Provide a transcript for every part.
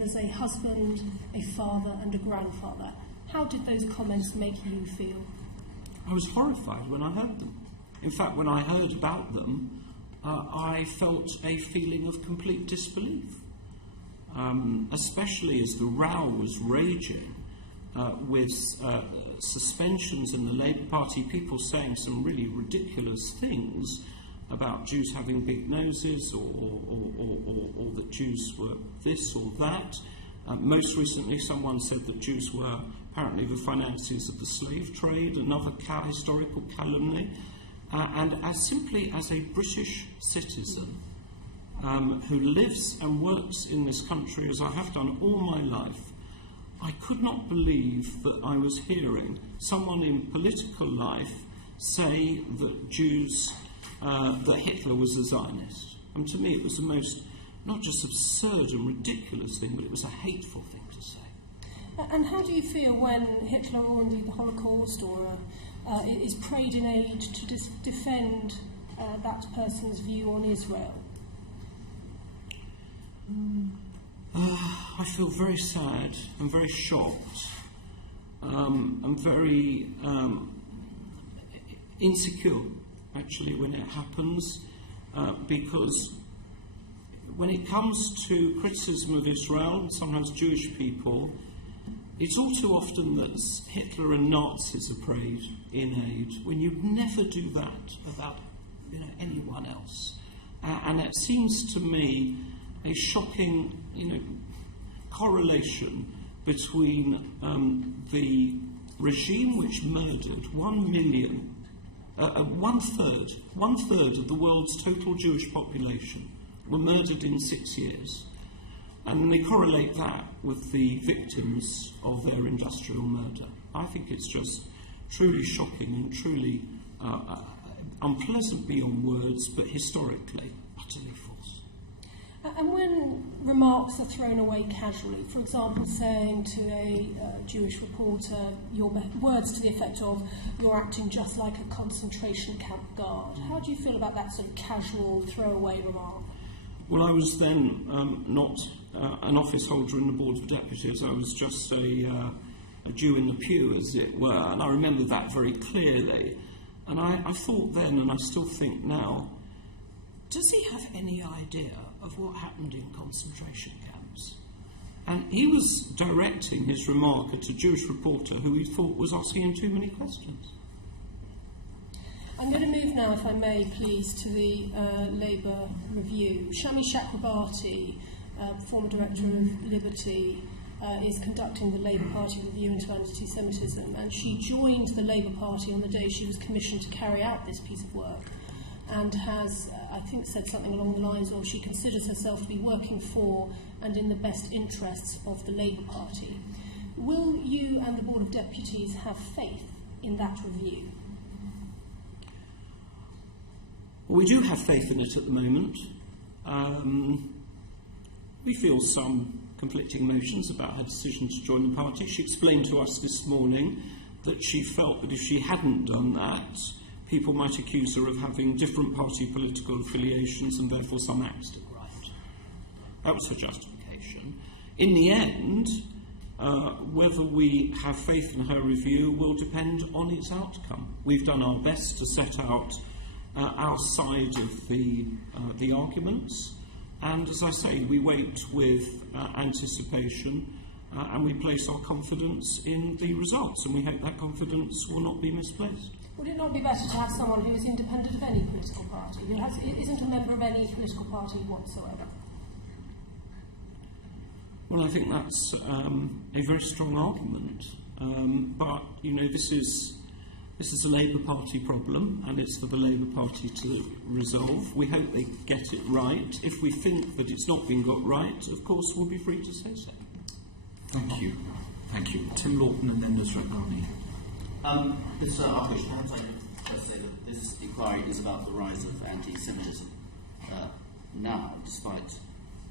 as a husband, a father and a grandfather. How did those comments make you feel? I was horrified when I heard them. In fact, when I heard about them, I felt a feeling of complete disbelief, especially as the row was raging with suspensions in the Labour Party, people saying some really ridiculous things about Jews having big noses or that Jews were this or that. Most recently, someone said that Jews were apparently the financiers of the slave trade, another historical calumny. And simply as a British citizen who lives and works in this country, as I have done all my life, I could not believe that I was hearing someone in political life say that Jews, that Hitler was a Zionist. And to me it was the most, not just absurd and ridiculous thing, but it was a hateful thing to say. And how do you feel when Hitler, or indeed the Holocaust, or is prayed in aid to defend that person's view on Israel? I feel very sad and very shocked and very insecure, actually, when it happens, because when it comes to criticism of Israel, and sometimes Jewish people, it's all too often that Hitler and Nazis are prayed in aid, when you'd never do that about anyone else. And it seems to me a shocking correlation between the regime which murdered 1 million, one third of the world's total Jewish population were murdered in 6 years. And they correlate that with the victims of their industrial murder. I think it's just truly shocking and truly unpleasant beyond words, but historically utterly false. And when remarks are thrown away casually, for example, saying to a Jewish reporter, your words to the effect of, "You're acting just like a concentration camp guard," how do you feel about that sort of casual throwaway remark? Well, I was then not an office holder in the Board of Deputies. I was just a Jew in the pew, as it were, and I remember that very clearly. And I thought then, and I still think now, does he have any idea of what happened in concentration camps? And he was directing his remark at a Jewish reporter who he thought was asking him too many questions. I'm going to move now, if I may, please, to the Labour review. Shami Chakrabarti, former Director of Liberty, is conducting the Labour Party review into anti-Semitism, and she joined the Labour Party on the day she was commissioned to carry out this piece of work, and has, I think, said something along the lines of she considers herself to be working for and in the best interests of the Labour Party. Will you and the Board of Deputies have faith in that review? We do have faith in it at the moment. We feel some conflicting emotions about her decision to join the party. She explained to us this morning that she felt that if she hadn't done that, people might accuse her of having different party political affiliations and therefore some acts to grind. That was her justification. In the end, whether we have faith in her review will depend on its outcome. We've done our best to set out our side of the arguments, and as I say, we wait with anticipation and we place our confidence in the results, and we hope that confidence will not be misplaced. Would it not be better to have someone who is independent of any political party, who isn't a member of any political party whatsoever? Well, I think that's a very strong argument, but this is a Labour Party problem, and it's for the Labour Party to resolve. We hope they get it right. If we think that it's not been got right, of course, we'll be free to say so. Thank you. Thank you. Tim Lawton and then Nusrat Ghani. Mr. Arkush, perhaps I could first say that this inquiry is about the rise of anti-Semitism now, despite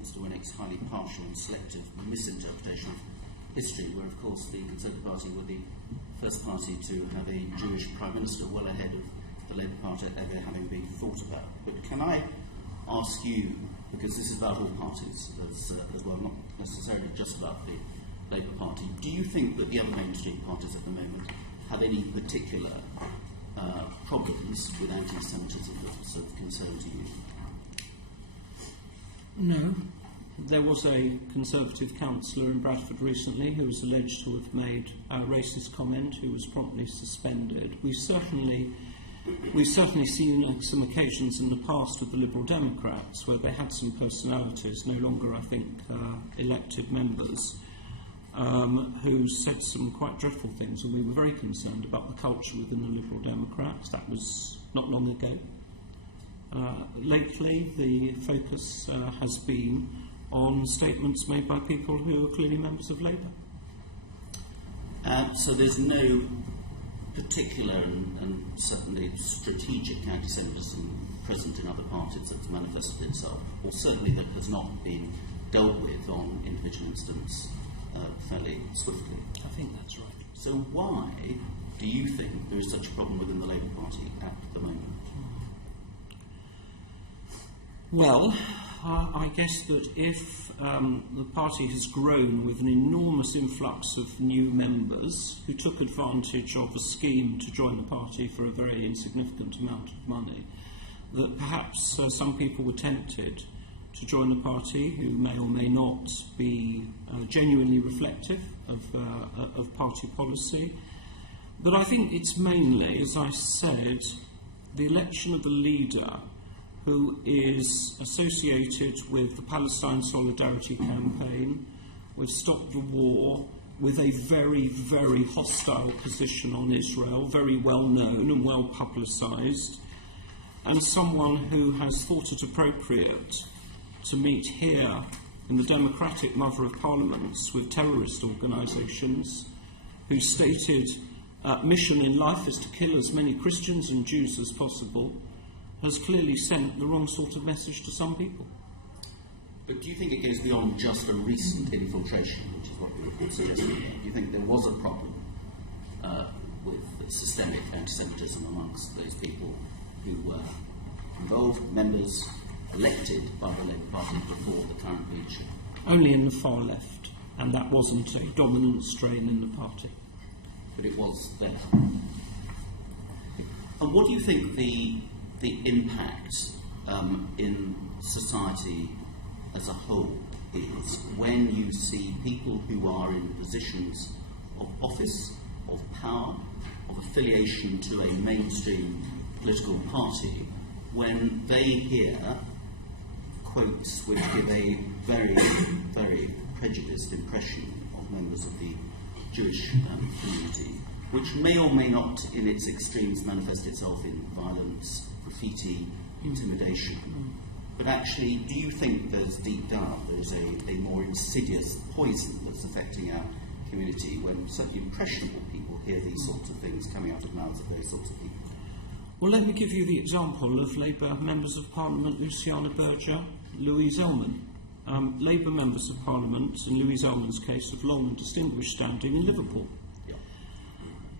Mr. Winnick's highly partial and selective misinterpretation of history, where, of course, the Conservative Party were the first party to have a Jewish Prime Minister, well ahead of the Labour Party ever having been thought about. But can I ask you because this is about all parties as well, not necessarily just about the Labour Party. Do you think that the other mainstream parties at the moment have any particular problems with anti-Semitism that sort of concern to you? No. There was a Conservative councillor in Bradford recently who was alleged to have made a racist comment, who was promptly suspended. We've certainly seen some occasions in the past with the Liberal Democrats where they had some personalities, no longer, I think, elected members, who said some quite dreadful things, and we were very concerned about the culture within the Liberal Democrats. That was not long ago. Lately, the focus has been on statements made by people who are clearly members of Labour. So there's no particular and certainly strategic anti-Semitism present in other parties that's manifested itself, or certainly that has not been dealt with on individual incidents fairly swiftly. I think that's right. So why do you think there is such a problem within the Labour Party at the moment? Well, I guess that if the party has grown with an enormous influx of new members who took advantage of a scheme to join the party for a very insignificant amount of money, that perhaps some people were tempted to join the party who may or may not be genuinely reflective of party policy. But I think it's mainly, as I said, the election of a leader who is associated with the Palestine Solidarity Campaign, with Stop the War, with a very, very hostile position on Israel, very well known and well publicised, and someone who has thought it appropriate to meet here in the democratic mother of parliaments with terrorist organisations whose stated mission in life is to kill as many Christians and Jews as possible, has clearly sent the wrong sort of message to some people. But do you think it goes beyond just a recent infiltration, which is what the report suggested? Do you think there was a problem with systemic anti-Semitism amongst those people who were involved, members, elected by the Labour Party before the current leadership? Only in the far left, and that wasn't a dominant strain in the party. But it was there. And what do you think the impact in society as a whole is when you see people who are in positions of office, of power, of affiliation to a mainstream political party, when they hear quotes which give a very, very prejudiced impression of members of the Jewish community, which may or may not, in its extremes, manifest itself in violence, graffiti, intimidation. But actually, do you think there's deep down there's a more insidious poison that's affecting our community when certainly impressionable people hear these sorts of things coming out of the mouths of those sorts of people? Well, let me give you the example of Labour members of Parliament Luciana Berger, Louise Ellman. Labour members of Parliament, in Louise Ellman's case, have long and distinguished standing in Liverpool.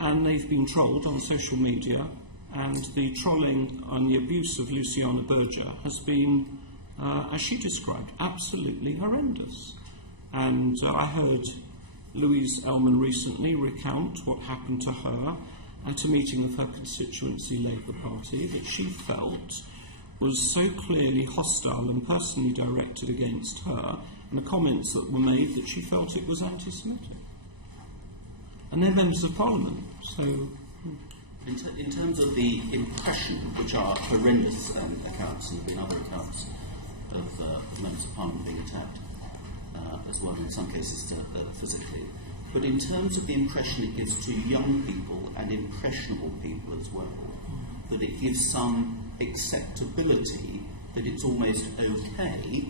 And they've been trolled on social media, and the trolling and the abuse of Luciana Berger has been, as she described, absolutely horrendous. And I heard Louise Ellman recently recount what happened to her at a meeting of her constituency Labour Party that she felt was so clearly hostile and personally directed against her, and the comments that were made that she felt it was anti-Semitic. And they're members of Parliament, so... In terms of the impression, which are horrendous accounts, and there have been other accounts of members of Parliament being attacked, as well, in some cases physically, but in terms of the impression it gives to young people and impressionable people as well, that it gives some acceptability that it's almost okay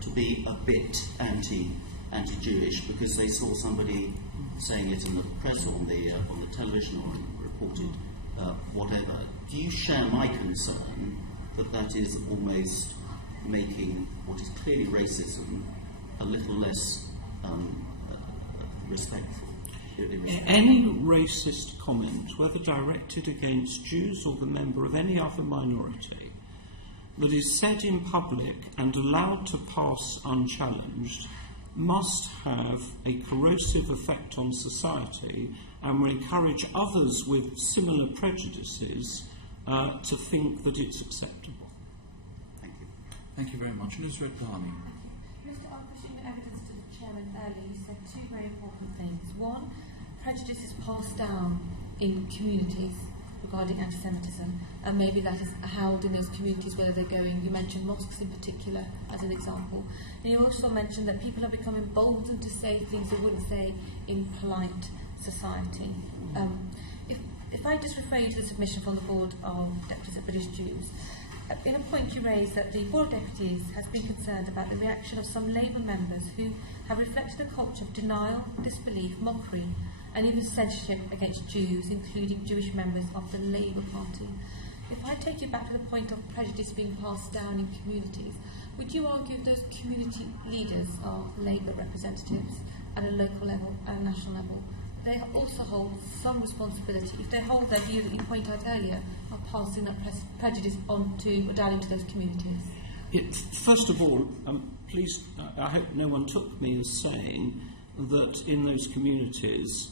to be a bit anti-Jewish because they saw somebody saying it in the press or on the television or reported whatever. Do you share my concern that that is almost making what is clearly racism a little less respectful? Any racist comment, whether directed against Jews or the member of any other minority, that is said in public and allowed to pass unchallenged must have a corrosive effect on society and will encourage others with similar prejudices to think that it's acceptable. Thank you. Thank you very much. Nusrat Bahami. Mr. Arkush, in evidence to the Chairman earlier, you said two very important things. One, prejudice is passed down in communities regarding anti-Semitism, and maybe that is held in those communities where they're going. You mentioned mosques in particular as an example. And you also mentioned that people have become emboldened to say things they wouldn't say in polite society. If I just refer you to the submission from the Board of Deputies of British Jews, in a point you raised that the Board of Deputies has been concerned about the reaction of some Labour members who have reflected a culture of denial, disbelief, mockery, and even censorship against Jews, including Jewish members of the Labour Party. If I take you back to the point of prejudice being passed down in communities, would you argue those community leaders are Labour representatives at a local level and a national level? They also hold some responsibility, if they hold their view that you pointed out earlier, of passing that prejudice on to or down into those communities? First of all, please, I hope no one took me as saying that in those communities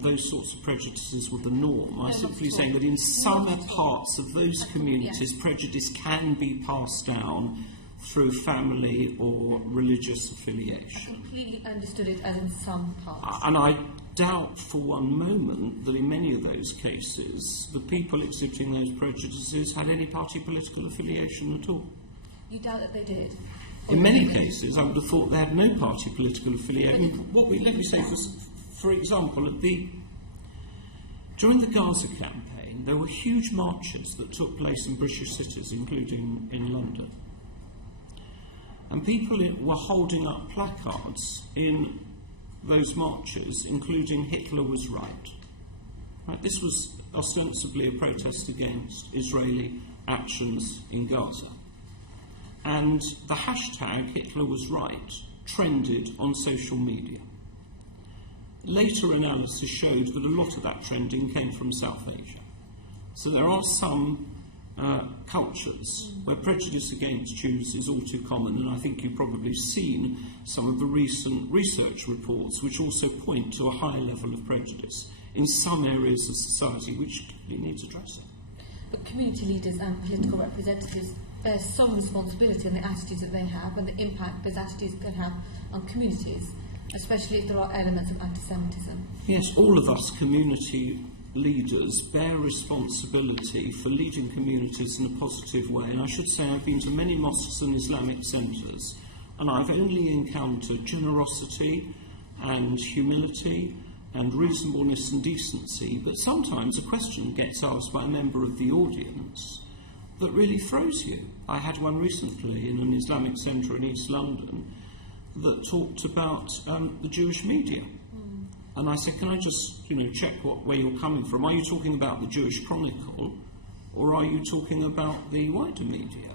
those sorts of prejudices were the norm. I'm simply saying that in some parts of those communities prejudice can be passed down through family or religious affiliation. I completely understood it as in some parts. And I doubt for one moment that in many of those cases the people exhibiting those prejudices had any party political affiliation at all. You doubt that they did? In many cases I would have thought they had no party political affiliation. Let me say, for example, during the Gaza campaign there were huge marches that took place in British cities, including in London. And people were holding up placards in those marches, including "Hitler was right." This was ostensibly a protest against Israeli actions in Gaza. And the hashtag "Hitler was right" trended on social media. Later analysis showed that a lot of that trending came from South Asia. So there are some cultures where prejudice against Jews is all too common, and I think you've probably seen some of the recent research reports which also point to a higher level of prejudice in some areas of society which needs addressing. But community leaders and political representatives bear some responsibility in the attitudes that they have and the impact those attitudes can have on communities, especially if there are elements of anti-Semitism. Yes, all of us community leaders bear responsibility for leading communities in a positive way, and I should say I've been to many mosques and Islamic centres, and I've only encountered generosity and humility and reasonableness and decency, but sometimes a question gets asked by a member of the audience that really throws you. I had one recently in an Islamic centre in East London that talked about the Jewish media. And I said, can I just, check where you're coming from? Are you talking about the Jewish Chronicle, or are you talking about the wider media?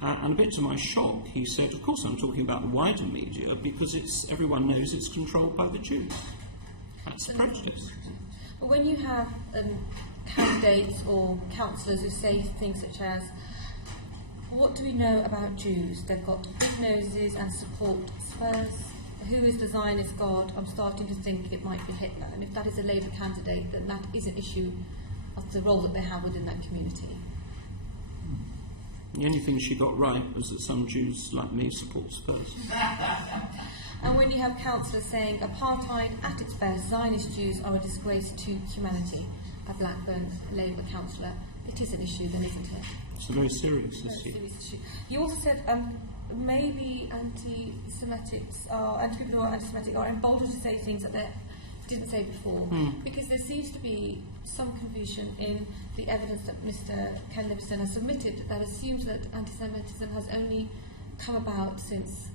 And a bit to my shock, he said, of course I'm talking about the wider media, because everyone knows it's controlled by the Jews. That's prejudice. But when you have candidates or councillors who say things such as, what do we know about Jews? They've got big noses and support Spurs. Who is the Zionist God? I'm starting to think it might be Hitler. And if that is a Labour candidate, then that is an issue of the role that they have within that community. The only thing she got right was that some Jews, like me, support Spurs. And when you have councillors saying apartheid at its best, Zionist Jews are a disgrace to humanity, a Blackburn Labour councillor, it is an issue then, isn't it? It's a very serious issue. You also said maybe anti-Semitics people who are anti-Semitic are emboldened to say things that they didn't say before, because there seems to be some confusion in the evidence that Mr. Ken Livingstone has submitted that assumes that anti-Semitism has only come about since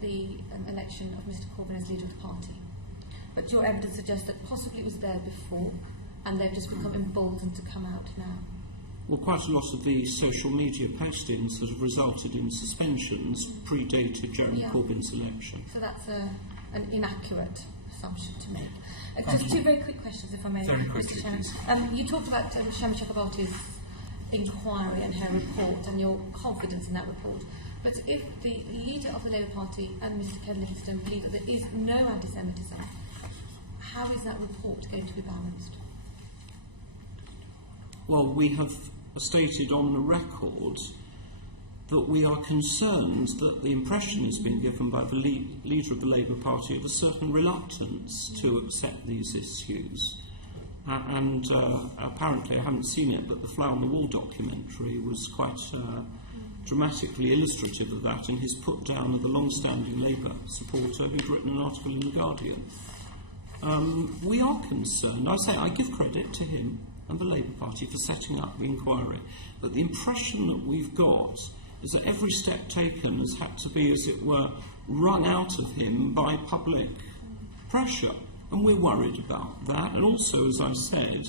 the election of Mr. Corbyn as leader of the party. But your evidence suggests that possibly it was there before and they've just become emboldened to come out now. Well, quite a lot of the social media postings that have resulted in suspensions predated Jeremy Corbyn's election. So that's an inaccurate assumption to make. Just two very quick questions, if I may, very Mr. Chairman. You talked about Shami Chakrabarty's inquiry and her report and your confidence in that report. But if the leader of the Labour Party and Mr Ken Livingstone believe that there is no anti-Semitism, how is that report going to be balanced? Well, we have stated on the record that we are concerned that the impression has been given by the leader of the Labour Party of a certain reluctance to accept these issues. And apparently, I haven't seen it, but the Fly on the Wall documentary was quite dramatically illustrative of that, in his put down of the long-standing Labour supporter who'd written an article in The Guardian. We are concerned. I give credit to him and the Labour Party for setting up the inquiry, but the impression that we've got is that every step taken has had to be, as it were, wrung out of him by public pressure, and we're worried about that. And also, as I said,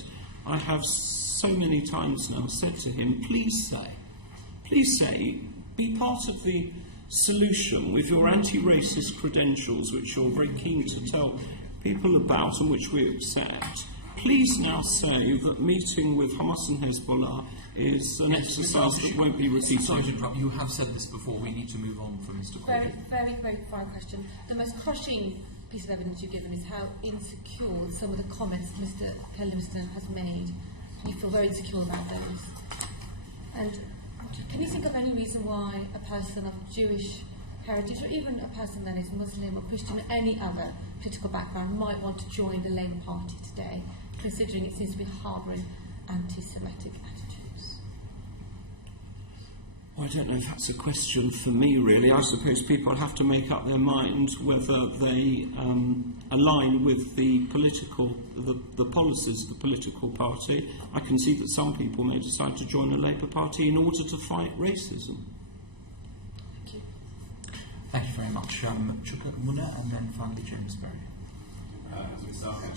I have so many times now said to him, please say, be part of the solution with your anti-racist credentials, which you're very keen to tell people about and which we accept. Please now say that meeting with Hamas and Hezbollah is an exercise that won't be repeated. Sorry to interrupt. You have said this before. We need to move on from Mr. Corbyn. Very final question. The most crushing piece of evidence you've given is how insecure some of the comments Mr. Ken Livingstone has made. You feel very insecure about those. And can you think of any reason why a person of Jewish heritage, or even a person that is Muslim or Christian or any other political background, might want to join the Labour Party today, considering it seems to be harbouring anti-Semitic attitudes? I don't know if that's a question for me, really. I suppose people have to make up their mind whether they align with the policies of the political party. I can see that some people may decide to join a Labour Party in order to fight racism. Thank you. Thank you very much. Chuka Munna and then finally James Berry.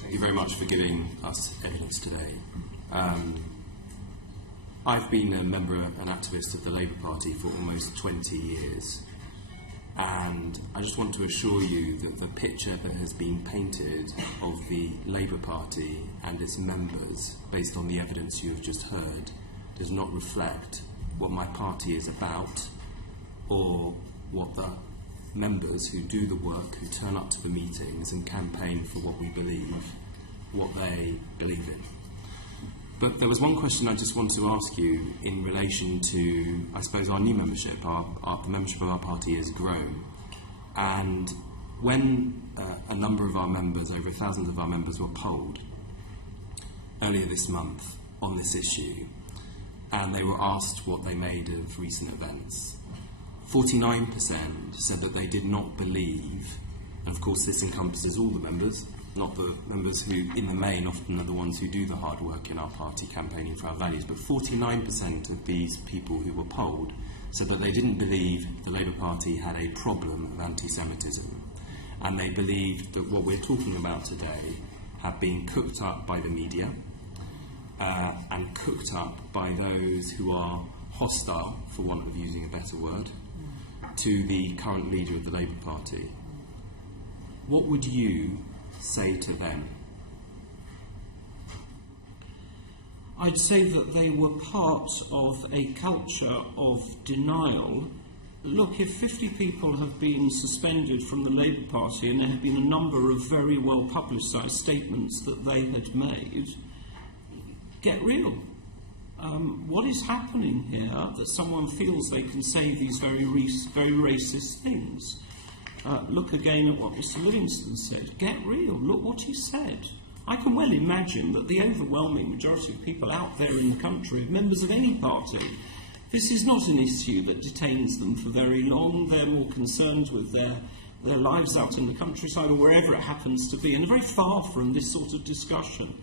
Thank you very much for giving us evidence today. I've been a member and activist of the Labour Party for almost 20 years, and I just want to assure you that the picture that has been painted of the Labour Party and its members, based on the evidence you have just heard, does not reflect what my party is about or what the members who do the work, who turn up to the meetings and campaign for what we believe, what they believe in. But there was one question I just wanted to ask you in relation to, I suppose, our new membership. The membership of our party has grown. And when a number of our members, over 1,000 of our members, were polled earlier this month on this issue, and they were asked what they made of recent events, 49% said that they did not believe, and of course this encompasses all the members, not the members who, in the main, often are the ones who do the hard work in our party campaigning for our values, but 49% of these people who were polled said that they didn't believe the Labour Party had a problem of anti-Semitism, and they believed that what we're talking about today had been cooked up by the media and cooked up by those who are hostile, for want of using a better word, to the current leader of the Labour Party. What would you say to them? I'd say that they were part of a culture of denial. Look, if 50 people have been suspended from the Labour Party and there have been a number of very well publicised statements that they had made, get real. What is happening here that someone feels they can say these very racist things? Look again at what Mr. Livingstone said. Get real. Look what he said. I can well imagine that the overwhelming majority of people out there in the country, members of any party, this is not an issue that detains them for very long. They're more concerned with their lives out in the countryside or wherever it happens to be, and they're very far from this sort of discussion.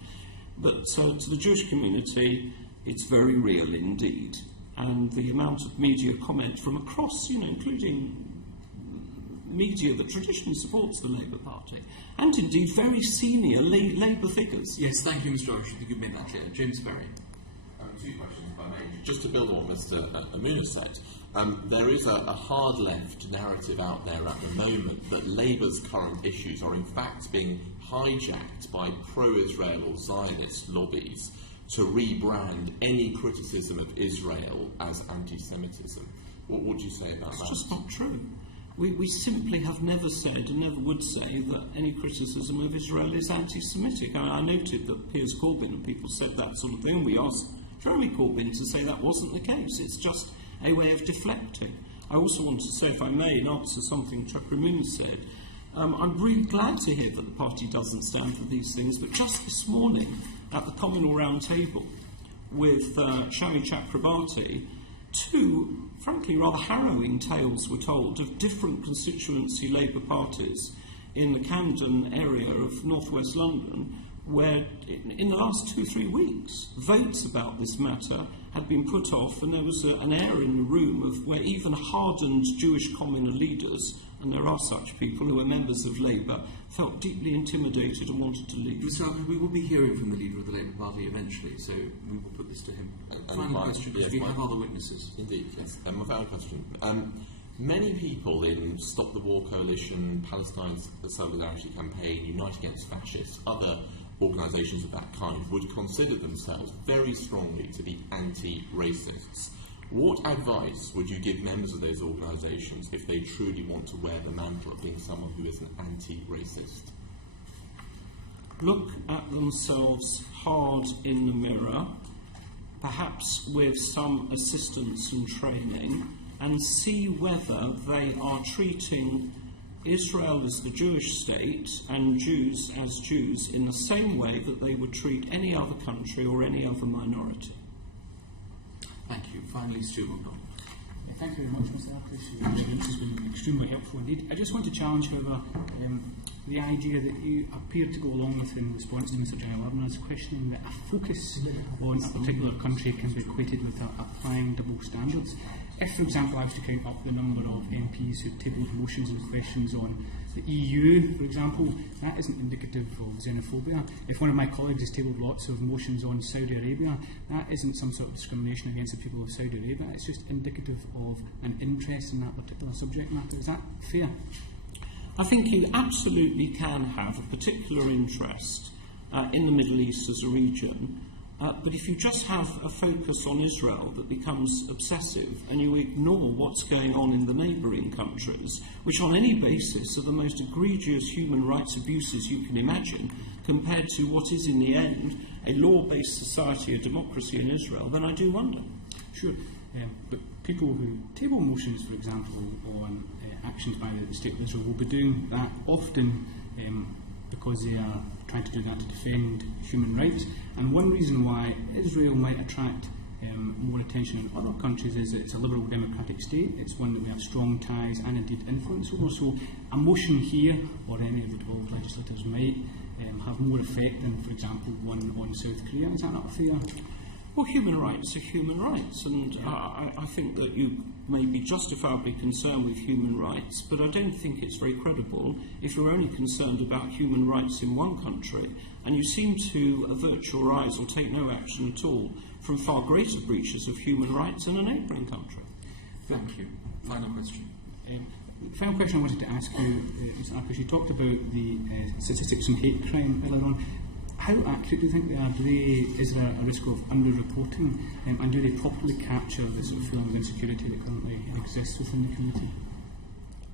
But to the Jewish community, it's very real indeed. And the amount of media comment from across, including media that traditionally supports the Labour Party, and indeed very senior Labour figures. Yes, thank you, Mr. Arkush. I think you've made that clear. James Berry. Two questions, if I may. Just to build on what Mr. Amuna said, there is a hard left narrative out there at the moment that Labour's current issues are in fact being hijacked by pro-Israel or Zionist lobbies to rebrand any criticism of Israel as anti-Semitism. What would you say about that? It's just not true. We simply have never said and never would say that any criticism of Israel is anti-Semitic. I noted that Piers Corbyn and people said that sort of thing. We asked Jeremy Corbyn to say that wasn't the case. It's just a way of deflecting. I also want to say, if I may, in answer to something Chuck Ramune said, I'm really glad to hear that the party doesn't stand for these things, but just this morning at the Communal Round Table with Shami Chakrabarti, two, frankly, rather harrowing tales were told of different constituency Labour parties in the Camden area of northwest London, where in the last 2-3 weeks, votes about this matter had been put off, and there was an air in the room of where even hardened Jewish communal leaders, and there are such people who are members of Labour, felt deeply intimidated and wanted to leave. Mr. Arkush, we will be hearing from the leader of the Labour Party eventually, so we will put this to him. Final question, because we have other witnesses. Indeed, yes. My final question. Many people in Stop the War Coalition, Palestine's Solidarity Campaign, Unite Against Fascists, other organisations of that kind would consider themselves very strongly to be anti-racists. What advice would you give members of those organisations if they truly want to wear the mantle of being someone who is an anti-racist? Look at themselves hard in the mirror, perhaps with some assistance and training, and see whether they are treating Israel as the Jewish state and Jews as Jews in the same way that they would treat any other country or any other minority. Thank you. Finally, Stuart MacDonald. Thank you very much, Mr. Arkush. This has been extremely helpful indeed. I just want to challenge, however, the idea that you appear to go along with in response to Mr. Jayawardena's questioning that a focus on a particular country can be equated with applying double standards. If, for example, I was to count up the number of MPs who tabled motions and questions on the EU, for example, that isn't indicative of xenophobia. If one of my colleagues has tabled lots of motions on Saudi Arabia, that isn't some sort of discrimination against the people of Saudi Arabia. It's just indicative of an interest in that particular subject matter. Is that fair? I think you absolutely can have a particular interest in the Middle East as a region, but if you just have a focus on Israel that becomes obsessive and you ignore what's going on in the neighbouring countries, which on any basis are the most egregious human rights abuses you can imagine, compared to what is in the end a law-based society, a democracy in Israel, then I do wonder. Sure. But people who table motions, for example, on actions by the State of Israel will be doing that often because they are trying to do that to defend human rights. And one reason why Israel might attract more attention in other countries is that it's a liberal democratic state. It's one that we have strong ties and indeed influence over. So a motion here or any of the 12 legislators might have more effect than, for example, one on South Korea. Is that not fair? Well, human rights are human rights, and I think that you may be justifiably concerned with human rights, but I don't think it's very credible if you're only concerned about human rights in one country, and you seem to avert your eyes or take no action at all from far greater breaches of human rights in a neighbouring country. Thank you. Final question. Final question I wanted to ask you, Mr. Arkush, you talked about the statistics on hate crime earlier on. How accurate do you think they are? Is there a risk of under-reporting, and do they properly capture the sort of feeling of insecurity that currently exists within the community?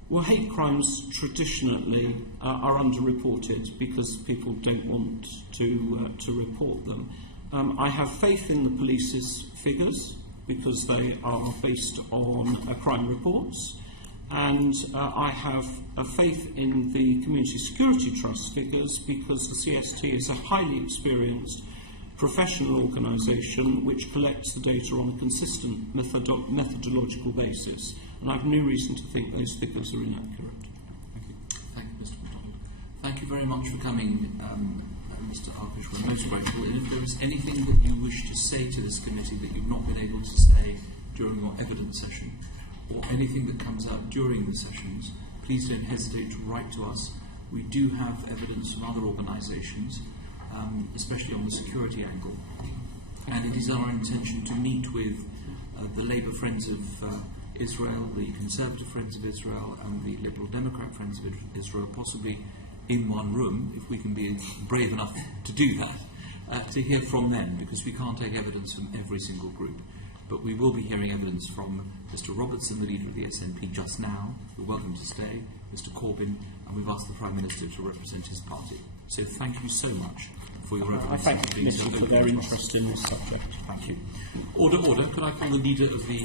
Well, hate crimes traditionally are underreported because people don't want to report them. I have faith in the police's figures because they are based on crime reports. And I have a faith in the Community Security Trust figures because the CST is a highly experienced professional organisation which collects the data on a consistent methodological basis. And I have no reason to think those figures are inaccurate. Thank you. Thank you, Mr. MacDonald. Thank you very much for coming, Mr. Arkush. We're most grateful. And if there is anything that you wish to say to this committee that you've not been able to say during your evidence session, or anything that comes out during the sessions, please don't hesitate to write to us. We do have evidence from other organisations, especially on the security angle. And it is our intention to meet with the Labour Friends of Israel, the Conservative Friends of Israel, and the Liberal Democrat Friends of Israel, possibly in one room, if we can be brave enough to do that, to hear from them, because we can't take evidence from every single group. But we will be hearing evidence from Mr Robertson, the leader of the SNP, just now. You're welcome to stay. Mr Corbyn, and we've asked the Prime Minister to represent his party. So thank you so much for your evidence. I thank the Committee for their interest in this subject. Thank you. Order, order. Could I call the leader of the